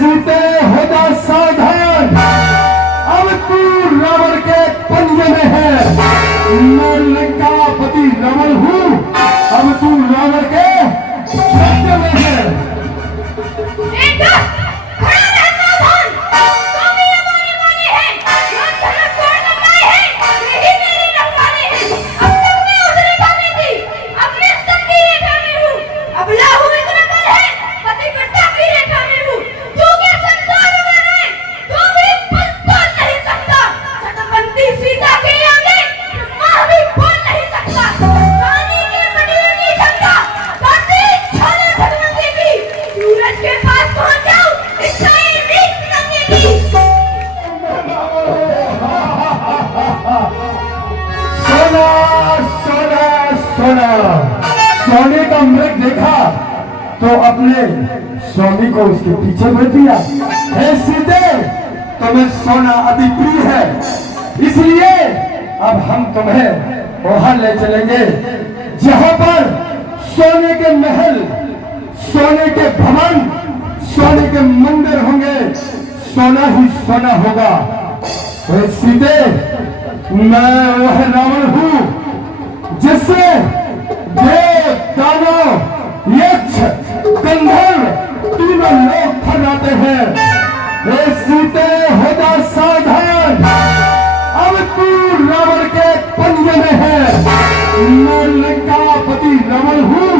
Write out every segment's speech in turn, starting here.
सीते हो जा सावधान, अब तू रावण के पंजे में है। मैं लंकापति रावण हूँ, अब तू रावण के पंजे में है। सोने का मृग देखा तो अपने स्वामी को उसके पीछे भर दिया। हे सीते, तुम्हें सोना अति प्रिय है, इसलिए अब हम तुम्हें वहां ले चलेंगे जहां पर सोने के महल, सोने के भवन, सोने के मंदिर होंगे, सोना ही सोना होगा। हे सीते, मैं वह रावण हूं जिससे देव, दानव, यक्ष, गंधर्व तीनों लोग थक जाते हैं। वे सीते हो जा सावधान, अब तू रावण के पंजे में है। मैं लंकापति रावण हूँ,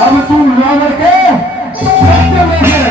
अब तू रावण के पंजे में है।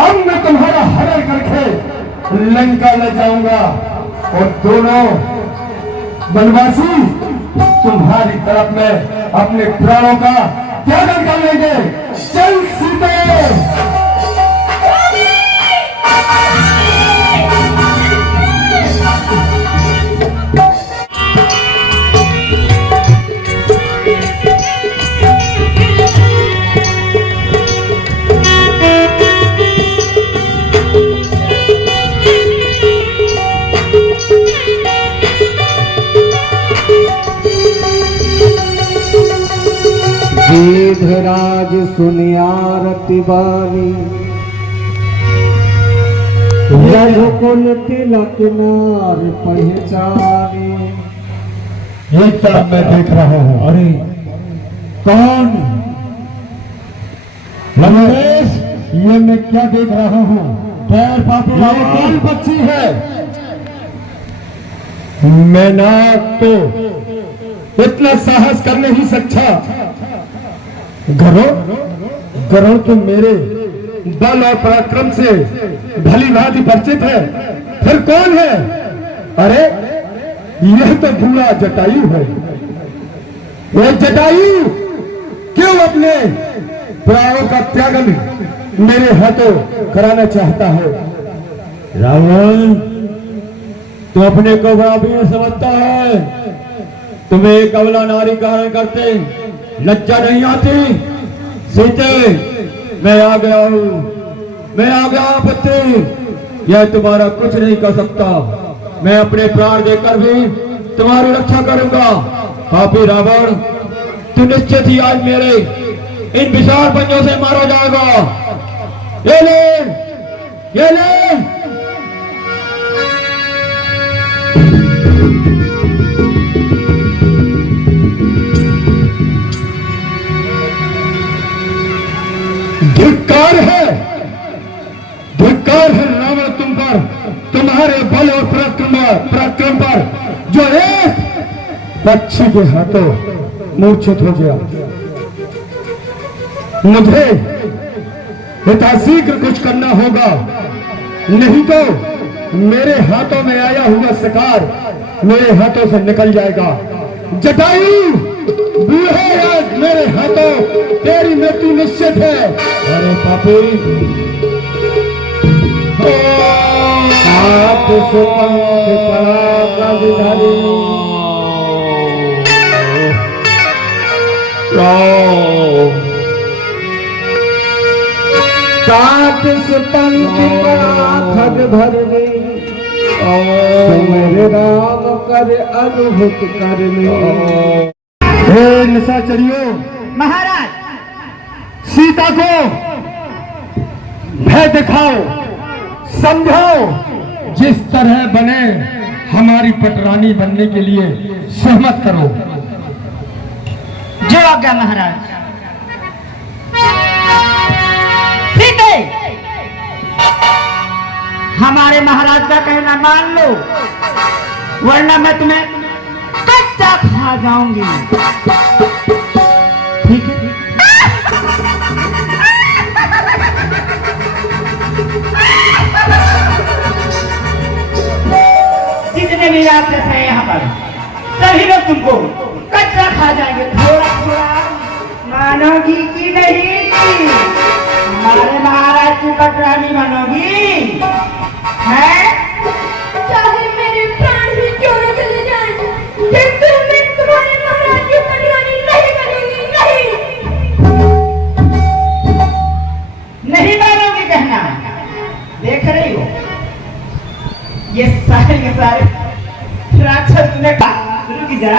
अब मैं तुम्हारा हरण करके लंका ले जाऊंगा और दोनों वनवासी तुम्हारी तरफ में अपने प्राणों का त्याग कर लेंगे। चल सीते। राज सुनियारती बानी, रघुकुल तिलक नार पहचानी। ये तरफ मैं देख रहा हूँ। अरे कौन? रमेश, ये मैं क्या देख रहा हूँ? पैर पापू कौन पक्षी है? मैं ना तो इतना साहस कर नहीं सकता। गरुड़ तो मेरे बल और पराक्रम से भली भांति परिचित है, फिर कौन है? अरे यह तो बूढ़ा जटायु है। वह जटायु क्यों अपने प्राणों का त्यागन मेरे हाथों कराना चाहता है? रावण, तू अपने को बड़ा वीर समझता है, तुम्हें एक अबला नारी का हरण करते लज्जा नहीं आती? सीते, मैं आ गया हूँ, मैं आ गया पति। यह तुम्हारा कुछ नहीं कर सकता। मैं अपने प्राण देकर भी तुम्हारी रक्षा करूंगा। पापी रावण, तू निश्चित ही आज मेरे इन विशाल पंजों से मारा जाएगा। ये ले, ये ले। धिक्कार है रावण तुम पर, तुम्हारे बल और पराक्रम पर, जो एक पक्षी के हाथों मूर्छित हो गया। मुझे यथाशीघ्र कुछ करना होगा, नहीं तो मेरे हाथों में आया हुआ शिकार मेरे हाथों से निकल जाएगा। जटायु, बूढ़े आज है। अरे पापी, सात से पंख पड़ा गजधारी, सात से पंख पड़ा खग भर गई, मेरे राम कर अद्भुत कर में। हे निशाचरियों, महाराज, सीता को भय दिखाओ, समझाओ, जिस तरह बने हमारी पटरानी बनने के लिए सहमत करो। जो आज्ञा महाराज। सीते, हमारे महाराज का कहना मान लो, वरना मैं तुम्हें कच्चा खा जाऊंगी। ठीक है? जितने भी राक्षस हैं यहाँ पर, सभी लोग तुमको कच्चा खा जाएंगे। थोड़ा थोड़ा मानोगी कि नहीं? हमारे महाराज की पटरानी बनोगी है? चाहे मेरे प्राण ही क्यों न चले जाएं, किंतु मैं तुम्हारे महाराज की पटरानी नहीं बनूंगी। नहीं मानोगी कहना? देख रही हो ये सारे के सारे राक्षस ने कहा, रुक जा,